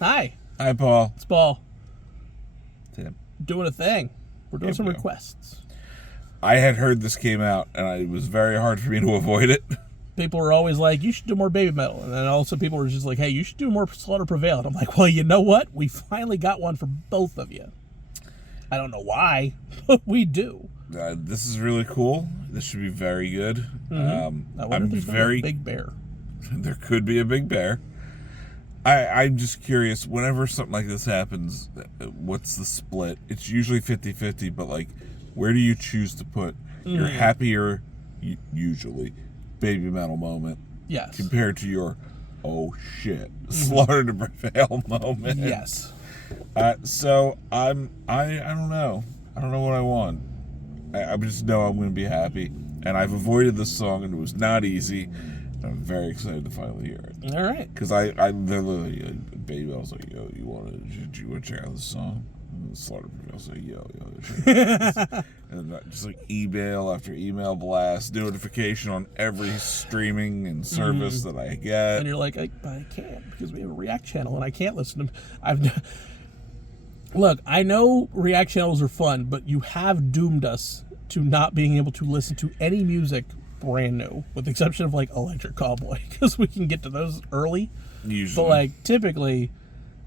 Hi. Hi, Paul. It's Paul. Tim. Doing a thing. We're doing Here some we go. requests. I had heard this came out, and it was very hard for me to avoid it. People were always like, you should do more Babymetal. And then also people were just like, hey, you should do more Slaughter Prevail. And I'm like, well, you know what? We finally got one for both of you. I don't know why, but we do. This is really cool. This should be very good. Mm-hmm. I'm very... Big bear. There could be a big bear. I'm just curious, whenever something like this happens, what's the split? It's usually 50-50, but like, where do you choose to put your happier, usually, Babymetal moment? Yes. Compared to your, oh shit, Slaughter to Prevail moment? Yes. So I don't know. I don't know what I want. I just know I'm going to be happy. And I've avoided this song, and it was not easy. I'm very excited to finally hear it. All right. Because I literally, Babymetal was like, yo, you want to check out this song? And Slaughter Prevail was like, yo, check out this. And just like email after email blast, notification on every streaming and service that I get. And you're like, I can't, because we have a React channel, and I can't listen to... Look, I know React channels are fun, but you have doomed us to not being able to listen to any music brand new, with the exception of like Electric Cowboy, because we can get to those early. Usually. But like typically,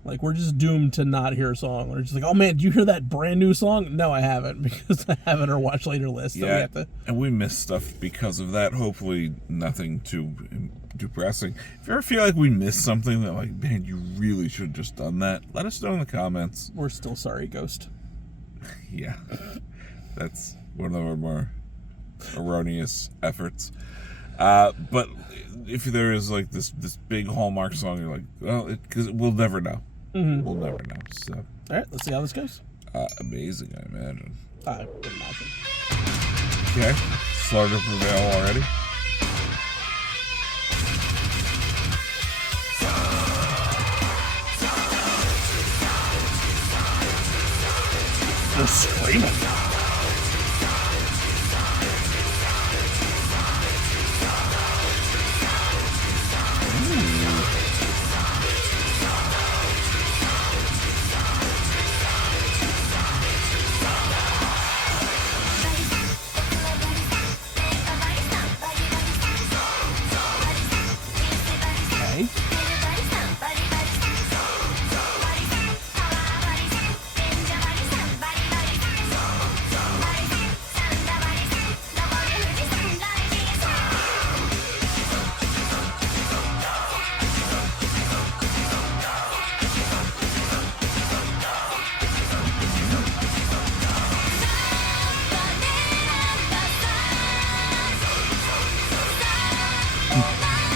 like we're just doomed to not hear a song. We're just like, oh man, do you hear that brand new song? No, I haven't, because I have it on our watch later list. Yeah, so we have to... and we miss stuff because of that. Hopefully nothing too depressing. If you ever feel like we missed something that like, man, you really should have just done that, let us know in the comments. We're still sorry, Ghost. Yeah, that's one of our more erroneous efforts. But if there is like this big Hallmark song, you're like, well, because we'll never know. We'll never know. So, all right, let's see how this goes. Amazing, I imagine. I would imagine. Okay, Slaughter to Prevail already. They're screaming. Okay.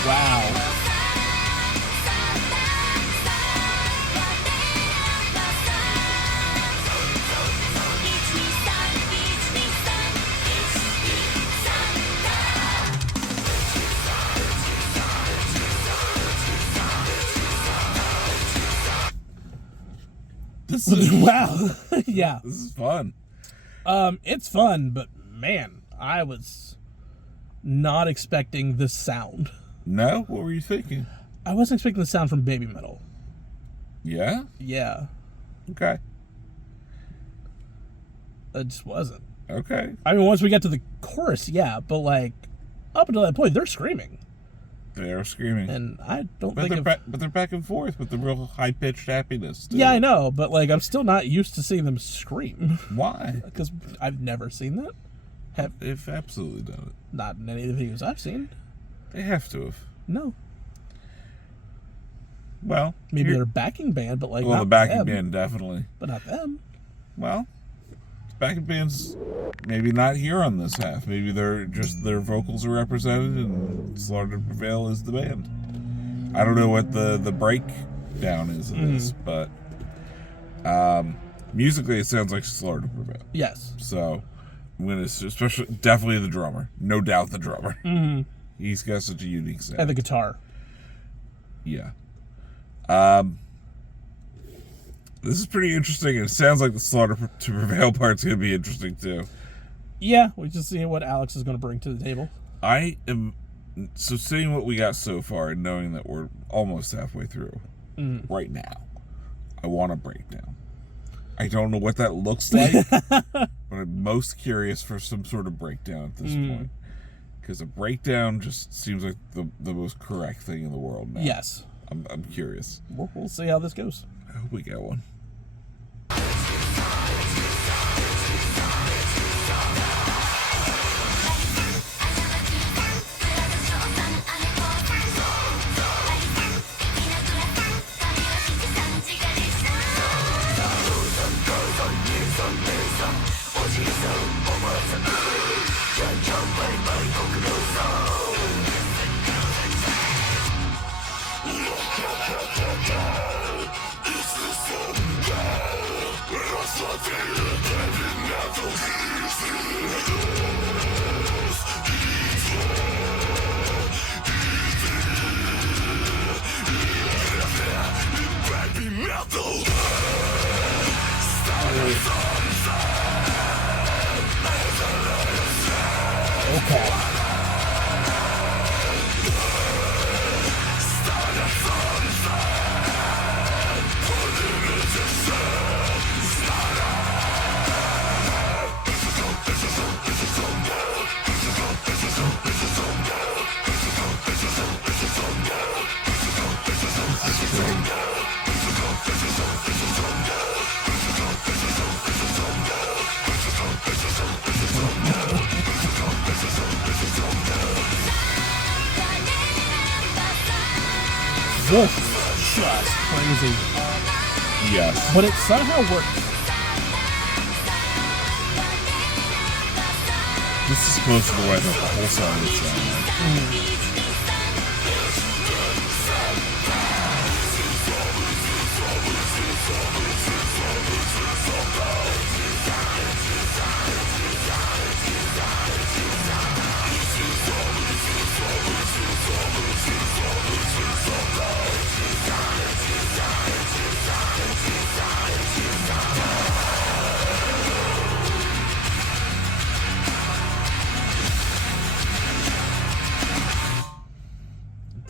Wow. This is Wow. Yeah. This is fun. It's fun, but man, I was not expecting this sound. No? What were you thinking? I wasn't expecting the sound from Babymetal. Yeah? Yeah. Okay. I just wasn't. Okay. I mean, once we got to the chorus, yeah, but like up until that point, they're screaming, They are screaming. and I don't But think. but they're back and forth with the real high-pitched happiness, too. Yeah, I know, but like I'm still not used to seeing them scream Why? because I've never seen that. They've absolutely done it. Not in any of the videos I've seen. They have to have. No. Well, Maybe they're a backing band, but like well, not the backing them, band definitely. but not them. Well, backing band's maybe not here on this half. Maybe they're just their vocals are represented, and Slaughter to Prevail is the band. I don't know what the breakdown is of this, but musically it sounds like Slaughter to Prevail. Yes. So I'm gonna especially definitely the drummer, no doubt the drummer. He's got such a unique sound. And the guitar. Yeah. This is pretty interesting, and it sounds like the Slaughter to Prevail part's going to be interesting, too. Yeah, we just see what Alex is going to bring to the table. I am... So seeing what we got so far and knowing that we're almost halfway through right now, I want a breakdown. I don't know what that looks like, but I'm most curious for some sort of breakdown at this point. Because a breakdown just seems like the most correct thing in the world now. Yes. I'm curious. We'll see how this goes. I hope we get one. Okay. This is just crazy. Yes. But it somehow works. This is close to the way that the whole song would sound like.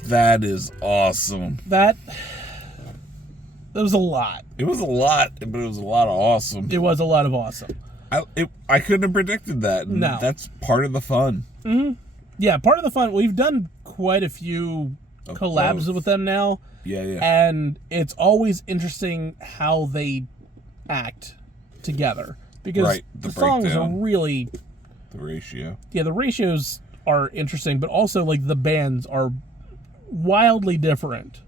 That is awesome. That was a lot. It was a lot, but it was a lot of awesome. It was a lot of awesome. I couldn't have predicted that. No. That's part of the fun. Mm-hmm. Yeah, part of the fun. We've done quite a few collabs with them now. Yeah. And it's always interesting how they act together. Because the songs are really... The ratio. Yeah, the ratios are interesting, but also, like, the bands are wildly different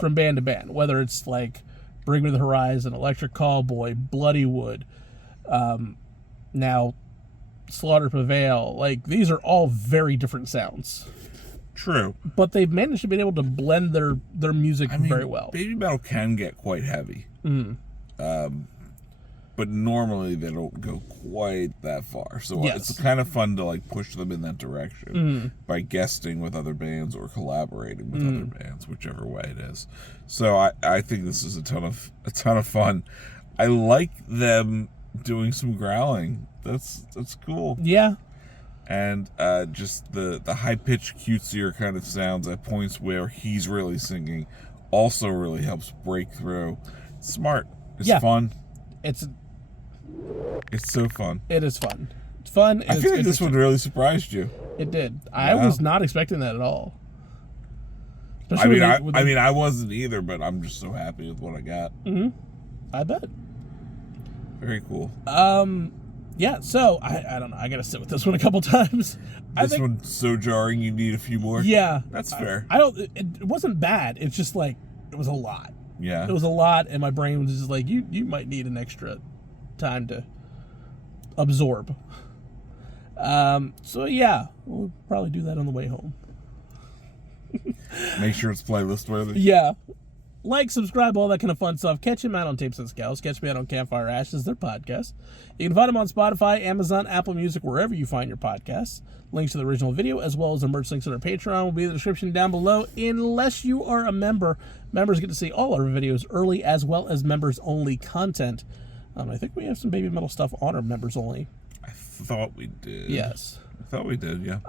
from band to band. Whether it's, like, Bring Me the Horizon, Electric Callboy, Bloodywood, now Slaughter Prevail. Like, these are all very different sounds. True. But they've managed to be able to blend their music very well. Babymetal can get quite heavy. But normally they don't go quite that far. So it's kind of fun to like push them in that direction by guesting with other bands or collaborating with other bands, whichever way it is. So I think this is a ton of fun. I like them doing some growling. That's cool. Yeah. And just the high-pitched, cutesier kind of sounds at points where he's really singing also really helps break through. It's smart. It's fun. It's so fun. It is fun. It's fun. I feel like this one really surprised you. It did. I was not expecting that at all. I wasn't either, but I'm just so happy with what I got. I bet. Very cool. Yeah, so I don't know. I gotta sit with this one a couple times. This one's so jarring. You need a few more. Yeah, that's fair. It wasn't bad. It's just like it was a lot. Yeah, it was a lot, and my brain was just like, you might need an extra time to absorb. So yeah, we'll probably do that on the way home. Make sure it's playlist worthy. Yeah. Like, subscribe, all that kind of fun stuff. Catch him out on Tapes And Scowls. Catch me out on Campfire Ashes, their podcast. You can find them on Spotify, Amazon, Apple Music, wherever you find your podcasts. Links to the original video, as well as the merch links on our Patreon, will be in the description down below. Unless you are a member, members get to see all our videos early, as well as members-only content. I think we have some Babymetal stuff on our members-only. I thought we did. Yes. I thought we did, yeah.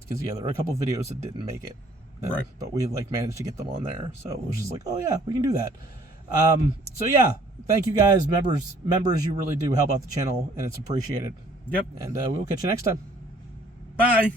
Because, there were a couple videos that didn't make it. Right. But we managed to get them on there. So it was just like, oh yeah, we can do that. So yeah, thank you guys, members. You really do help out the channel, and it's appreciated. Yep. And we'll catch you next time. Bye.